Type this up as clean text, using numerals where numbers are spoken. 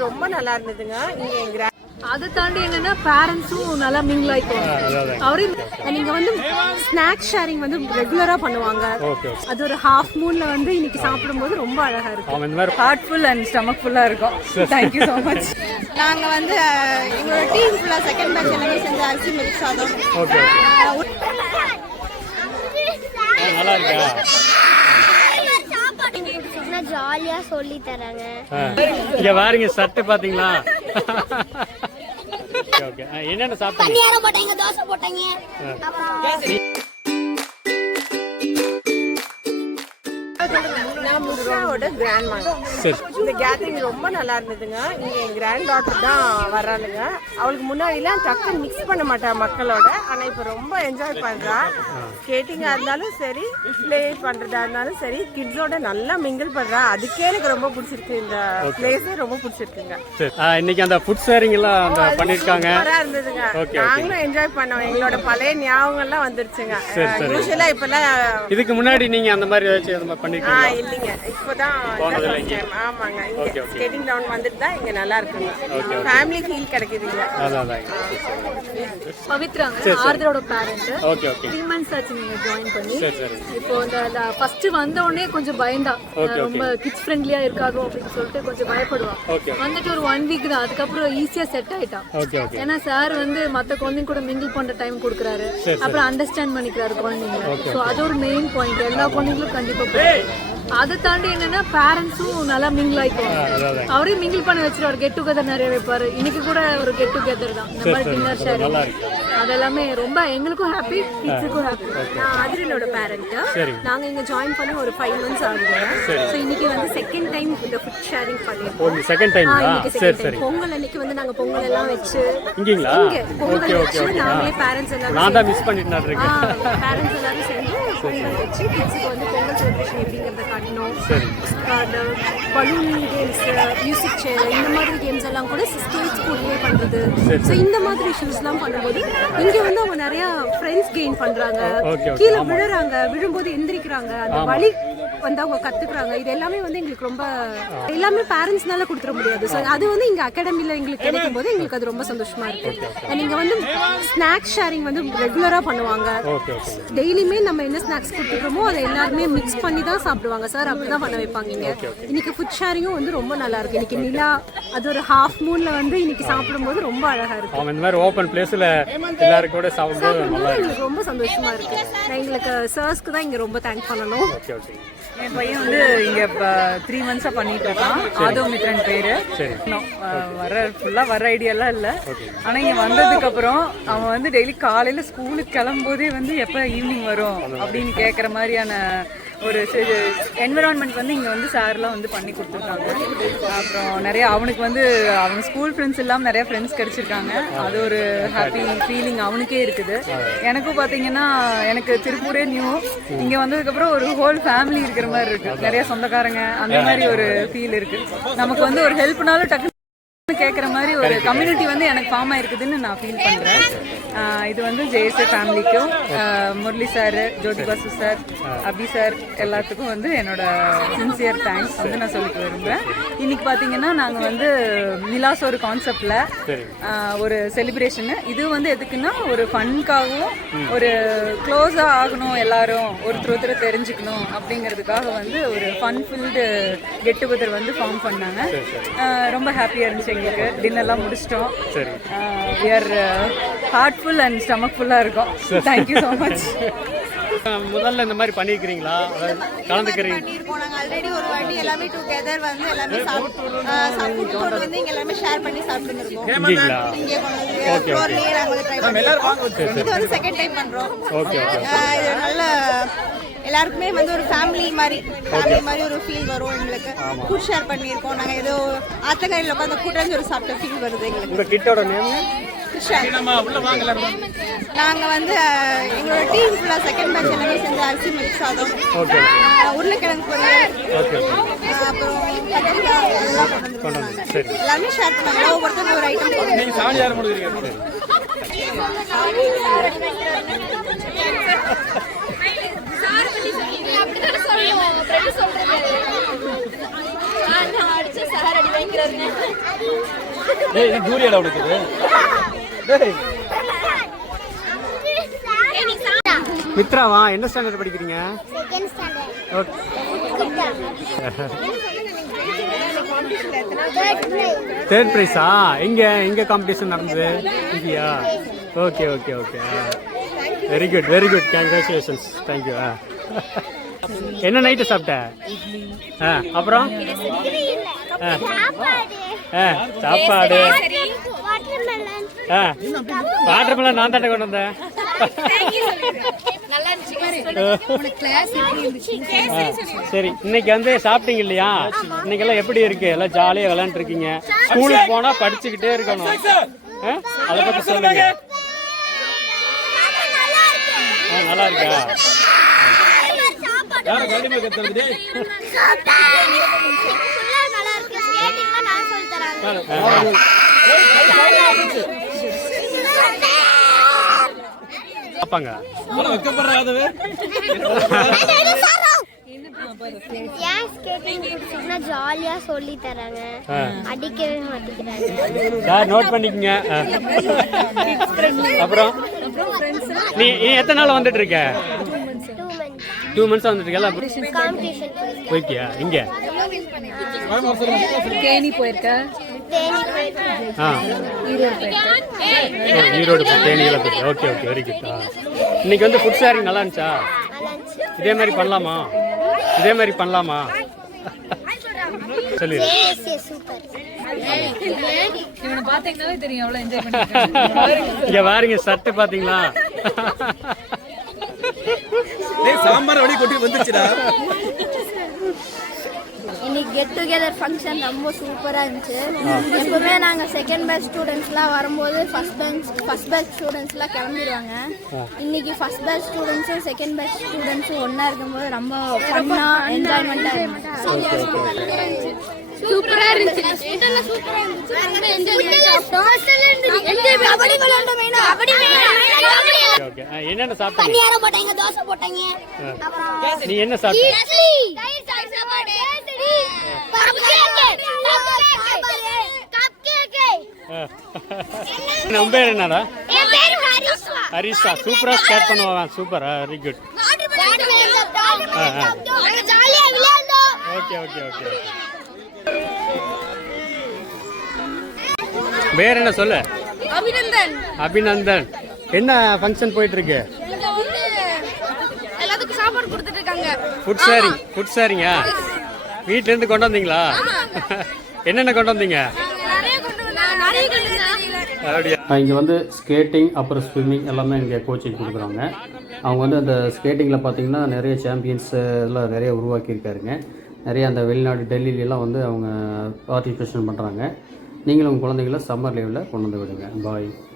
Gathering ரொம்ப நல்லா இருந்ததுங்க. இங்க அதை தாண்டி என்னன்னா பேரண்ட்ஸும் நல்லா மிங்கிள் ஆயிக்குவாங்க. அவரே நீங்க வந்து ஸ்நாக்ஸ் ஷேரிங் வந்து ரெகுலரா பண்ணுவாங்க. அது ஒரு ஹாஃப் மூன்ல வந்து இன்னைக்கு சாப்பிடும்போது ரொம்ப அழகா இருக்கும். ஹார்ட்ஃபுல் அண்ட் ஸ்டமக் ஃபுல்லா இருக்கும். Thank you so much. நாங்க வந்து எங்களோட டீம் ஃபுல்லா செகண்ட் பேட்ச் எல்லாமே செஞ்ச அரிசி மில்க் சாதம். நல்லா இருக்கா? ஜாலியா சொல்லி தராங்க. இங்க பாருங்க சட்டை பாத்தீங்களா? ஓகே என்னென்ன சாப்பிட்டீங்க? பனியாரம் போட்டாங்க, தோசை போட்டாங்க. இந்த கேதரிங் ரொம்ப நல்லா இருந்ததுங்க. இங்க என் கிராண்ட் டாட்டர் தான் வர்றாளுங்க. அவளுக்கு முன்னாடிலாம் டக்கு மிக்ஸ் பண்ண மாட்டா மக்களோட. ஆனா இப்ப ரொம்ப என்ஜாய் பண்றா. ஸ்கேட்டிங்கா இருந்தாலும் சரி, பிளே பண்றதா இருந்தாலும் சரி, கிட்ஸோட நல்லா மிங்கிள் பண்றா. அதுக்கே எனக்கு ரொம்ப பிடிச்சிருக்கு. இந்த பிளேஸே ரொம்ப பிடிச்சிருக்குங்க. இன்னைக்கு அந்த ஃபுட் ஷேரிங் எல்லாம் அந்த பண்ணிருக்காங்க. சூப்பரா இருந்ததுங்க. நாங்களும் என்ஜாய் பண்ணோம். எங்களோட பழைய ஞாபகம் எல்லாம் வந்துருச்சுங்க. யூசுவலா இப்பெல்லாம் இதுக்கு முன்னாடி நீங்க அந்த மாதிரி ஏதாச்சும் பண்ணிருக்கீங்களா? இல்லைங்க, இப்போதான் ஆமாங்க. இங்க ஸ்கேட்டிங் கிரவுண்ட் வந்துட்டு தான் இங்க நல்லா இருக்குங்க. ஃபேமிலி ஃபீல் கிடைக்குதுங்க. பவித்ராங்க ஆர்தரோட பேரண்ட். 3 months ஆச்சு நீங்க ஜாயின் பண்ணி. இப்போ அந்த ஃபர்ஸ்ட் வந்த உடனே கொஞ்சம் பயந்தா, ரொம்ப கிட்ஸ் ஃப்ரெண்ட்லியா இருக்காதோ அப்படின்னு சொல்லிட்டு கொஞ்சம் பயப்படுவா. வந்துட்டு ஒரு 1 week தான். அதுக்கப்புறம் ஈஸியா செட் ஆயிட்டான். ஏன்னா சார் வந்து மத்த குழந்தைங்க கூட மிங்கிள் பண்ற டைம் கொடுக்குறாரு. அப்புறம் அண்டர்ஸ்டாண்ட் பண்ணிக்கிறாரு குழந்தைங்க. ஸோ அது ஒரு மெயின் பாயிண்ட். எல்லா குழந்தைங்களும் கண்டிப்பா. அதை தாண்டி என்னன்னா பேரண்ட்ஸும் நல்லா மிங்கிள் ஆயிக்குவாங்க. அவரே மிங்கிள் பண்ண வச்சிருவாரு. கெட் டுகெதர் நிறைய வைப்பாரு. இன்னைக்கு கூட ஒரு கெட் டுகெதர் தான். இந்த மாதிரி டின்னர் ஷேரிங் அதெல்லாமே ரொம்ப எங்களுக்கும் ஹாப்பி, கிட்ஸுக்கும் ஹாப்பி. நான் ஆதிரனோட பேரண்ட். நாங்க இங்க ஜாயின் பண்ணி ஒரு 5 months ஆகுது. ஸோ இன்னைக்கு வந்து செகண்ட் டைம் இந்த ஃபுட் ஷேரிங் பண்ணிருக்கோம். செகண்ட் டைம் பொங்கல் அன்னைக்கு வந்து நாங்க பொங்கல் எல்லாம் வச்சு இங்கீங்களா? பொங்கல் வச்சு நாங்களே பேரண்ட்ஸ் எல்லாரும் நான் தான் மிஸ் பண்ணிட்டு இருக்கேன். பேரண்ட்ஸ் எல்லாரும் சேர்ந்து பொங்கல் வச்சு கிட்ஸுக்கு வந்து பொங்கல் செலிப்ரேஷன் எப்படிங்கிறத காட்டணும். அந்த பலூன் கேம்ஸ், மியூசிக் சேர், இந்த மாதிரி கேம்ஸ் எல்லாம் கூட ஸ்டேஜ் கூடவே பண்றது. ஸோ இந்த மாதிரி இஷ்யூஸ்லாம் பண்ணும்போது இங்க வந்து அவங்க நிறைய ஃப்ரெண்ட்ஸ் கெயின் பண்றாங்க. கீழே விழுறாங்க, விழும்போது எந்திரிக்கிறாங்க, அந்த வலி வந்து அவங்க கத்துக்கிறாங்க. இது எல்லாமே வந்து எங்களுக்கு ரொம்ப எல்லாமே பேரண்ட்ஸ்னால கொடுத்துட முடியாது. ஸோ அது வந்து இங்க அகாடமில எங்களுக்கு கிடைக்கும் போது எங்களுக்கு அது ரொம்ப சந்தோஷமா இருக்கு. நீங்க வந்து ஸ்நாக்ஸ் ஷேரிங் வந்து ரெகுலரா பண்ணுவாங்க. டெய்லியுமே நம்ம என்ன ஸ்நாக்ஸ் கொடுத்துருக்கோமோ அதை எல்லாருமே மிக்ஸ் பண்ணி தான் சாப்பிடுவாங்க. சார் அப்படிதான் பண்ண வைப்பாங்க. இன்னைக்கு ஃபுட் ஷேரிங்கும் வந்து ரொம்ப நல்லா இருக்கு. இன்னைக்கு நிலா அது ஒரு ஹாஃப் மூன்ல வந்து இன்னைக்கு சாப்பிடும்போது ரொம்ப அழகா இருக்கு. இந்த மாதிரி ஓபன் பிளேஸ்ல எல்லாரும் கூட சாப்பிடும்போது எங்களுக்கு ரொம்ப சந்தோஷமா இருக்கு. எங்களுக்கு சர்ஸ்க்கு தான் இங்க ரொம்ப தேங்க் பண்ணணும். என் பையன் வந்து இங்க 3 months பண்ணிட்டு இருக்கான். ஆதோமித்ரன் பேரு. ஃபுல்லா வர ஐடியாலாம் இல்ல. ஆனா இங்க வந்ததுக்கு அப்புறம் அவன் வந்து டெய்லி காலையில ஸ்கூலுக்கு கிளம்பும்போதே வந்து எப்ப ஈவினிங் வரும் அப்படின்னு கேட்கற மாதிரியான ஒரு என்விரான்மெண்ட் வந்து இங்கே வந்து சார்லாம் வந்து பண்ணி கொடுத்துருக்காங்க. அப்புறம் நிறைய அவனுக்கு வந்து அவன் ஸ்கூல் ஃப்ரெண்ட்ஸ் இல்லாமல் நிறைய ஃப்ரெண்ட்ஸ் கிடைச்சிருக்காங்க. அது ஒரு ஹாப்பி ஃபீலிங் அவனுக்கே இருக்குது. எனக்கும் பார்த்தீங்கன்னா எனக்கு திருப்பூரே நியூ. இங்கே வந்ததுக்கப்புறம் ஒரு ஹோல் ஃபேமிலி இருக்கிற மாதிரி இருக்குது. நிறைய சொந்தக்காரங்க அந்த மாதிரி ஒரு ஃபீல் இருக்குது. நமக்கு வந்து ஒரு ஹெல்ப்னாலும் டக்கு கேட்குற மாதிரி ஒரு கம்யூனிட்டி வந்து எனக்கு ஃபார்ம் ஆயிருக்குதுன்னு நான் ஃபீல் பண்ணுறேன். இது வந்து ஜேஎஸ்ஏ ஃபேமிலிக்கும் முரளி சார், ஜோதி பாசு சார், அபி சார் எல்லாத்துக்கும் வந்து என்னோட சின்சியர் தேங்க்ஸ் வந்து நான் சொல்லிக்க விரும்புகிறேன். இன்னைக்கு பார்த்தீங்கன்னா நாங்கள் வந்து நிலாஸ் ஒரு கான்செப்டில் ஒரு செலிப்ரேஷனு. இது வந்து எதுக்குன்னா ஒரு ஃபன்காகவும் ஒரு க்ளோஸாக ஆகணும், எல்லாரும் ஒருத்தர் தெரிஞ்சுக்கணும் அப்படிங்கிறதுக்காக வந்து ஒரு ஃபன் ஃபில்டு கெட் டுகெதர் வந்து ஃபார்ம் பண்ணாங்க. ரொம்ப ஹாப்பியாக இருந்துச்சு. எங்களுக்கு டின்னர்லாம் முடிச்சிட்டோம். we are heartful and stomach full-ஆ இருக்கோம். Thank you so much. முதல்ல இந்த மாதிரி பண்ணிருக்கீங்களா? கலந்துக்கிறீங்க? பண்ணிருக்கோம். நாங்க ஆல்ரெடி ஒரு வாட்டி எல்லாமே டுகெதர் வந்து எல்லாமே சாப்பிட்டு வந்து இங்க எல்லாமே ஷேர் பண்ணி சாப்பிட்டு இருக்கோம். இங்க ஃப்ளோர்லயே நாங்க ட்ரை பண்ணோம். இது வந்து செகண்ட் டைம் பண்றோம். இது நல்ல எல்லாருக்குமே வந்து ஒரு ஃபேமிலி மாதிரி ஒரு ஃபீல் வரும். எங்களுக்கு ஃபுட் ஷேர் பண்ணியிருக்கோம். நாங்கள் ஏதோ ஆத்தங்கரையில் உட்காந்து கூட்டாஞ்சு ஒரு சாப்பிட்ட ஃபீல் வருது எங்களுக்கு. உங்கள் கிட்டோட நேம்? நாங்கள் வந்து எங்களோட டீம் ஃபுல்லாக செகண்ட் பேட்ச் எல்லாமே செஞ்ச அரிசி மில்க் சாதம், உருளைக்கிழங்கு பொரியல், அப்புறம் எல்லாமே ஷேர் பண்ணாங்க. ஒவ்வொருத்தரும் ஒரு ஐட்டம் டேய் இது தூரியடா உனக்கு டேய் மித்ராவா என்ன ஸ்டாண்டர்ட் படிக்கிறீங்க? செகண்ட் ஸ்டாண்டர்ட் ஓகே தேர்ட் பிரைஸா? எங்க காம்படிஷன் நடந்தது இங்கயா? Okay okay okay very good congratulations thank you. என்ன நைட்டு சாப்பிட்ட? அப்புறம் சாப்பாடு வாட்டர்மெலன் நான் தாட்ட கொண்டு வந்தேன். சரி இன்னைக்கு வந்து சாப்பிட்டீங்க இல்லையா? இன்னைக்கெல்லாம் எப்படி இருக்கு? எல்லாம் ஜாலியாக விளையாண்டு இருக்கீங்க. ஸ்கூலுக்கு போனா படிச்சுக்கிட்டே இருக்கணும். அதை பத்தி சொல்லுங்க. நல்லா இருக்கா? பாப்பாங்க ஏன் ஸ்கேட்டிங் பிடிச்சிருக்குன்னா ஜாலியா சொல்லி தராங்க, அடிக்கவே மாட்டேங்கிறாங்க. சார் நோட் பண்ணிக்கங்க. அப்புறம் நீ எத்தனை நாள் வந்துட்டு இருக்க? 2 months வந்துட்டு இருக்கல. காம்படிஷன் போய்க்கியா? இங்க தேனி போயிருக்க? ஈரோடு தேனியில போய். Okay okay very good. இன்னைக்கு வந்து ஃபுட் ஷேரிங் நல்லா இருந்துச்சா? இதே மாதிரி பண்ணலாமா? சொல்லு. சூப்பர். இவனை பாத்தீங்கன்னாவே தெரியும் எவ்வளவு என்ஜாய் பண்ணிருக்காங்க. இங்க பாருங்க சட்டை பாத்தீங்களா? சாம்பார் வடி கொட்டி வந்துச்சுடா. இன்னைக்கு கெட் டுகெதர் ஃபங்க்ஷன் ரொம்ப சூப்பராக இருந்துச்சு. எப்பவுமே நாங்கள் செகண்ட் பேட்ச் ஸ்டூடெண்ட்ஸ்லாம் வரும்போது ஃபர்ஸ்ட் பேட்ச் ஸ்டூடெண்ட்ஸ்லாம் கிளம்பிடுவாங்க. இன்னைக்கு ஃபர்ஸ்ட் பேட்ச் ஸ்டூடெண்ட்ஸும் செகண்ட் பேட்ச் ஸ்டூடெண்ட்ஸும் ஒன்றா இருக்கும்போது ரொம்ப ஃபன்னாக என்ஜாய்மெண்ட்டாக இருந்துச்சு. சூப்பராக இருந்துச்சு. என்னென்ன சாப்பிட்டீங்க? தோசை போட்டாங்க. நீ என்ன சாப்பிட்ட? உன் பேர் என்னடா? ஹரிஷா. சூப்பரா ஸ்கேட் பண்ணுவான். Super very good. Okay okay okay. வேற என்ன சொல்லு? அபிநந்தன். என்ன ஃபங்க்ஷன் போயிட்டு இருக்கு? எல்லாத்துக்கும் சாப்பாடு கொடுத்துட்டு இருக்காங்க. ஃபுட் ஷேரிங்கா? வீட்ல இருந்து கொண்டு வந்தீங்களா? என்னென்ன கொண்டு வந்தீங்க? இங்கே வந்து ஸ்கேட்டிங் அப்புறம் ஸ்விம்மிங் எல்லாமே இங்கே கோச்சிங் கொடுக்குறாங்க. அவங்க வந்து அந்த ஸ்கேட்டிங்கில் பார்த்தீங்கன்னா நிறைய சாம்பியன்ஸ் எல்லாம் நிறைய உருவாக்கியிருக்காருங்க. நிறைய அந்த வெளிநாடு டெல்லியிலலாம் வந்து அவங்க பார்ட்டிசிபேஷன் பண்ணுறாங்க. நீங்களும் உங்கள் குழந்தைங்கள சம்மர் லீவில் கொண்டு வந்து விடுங்க. பாய்.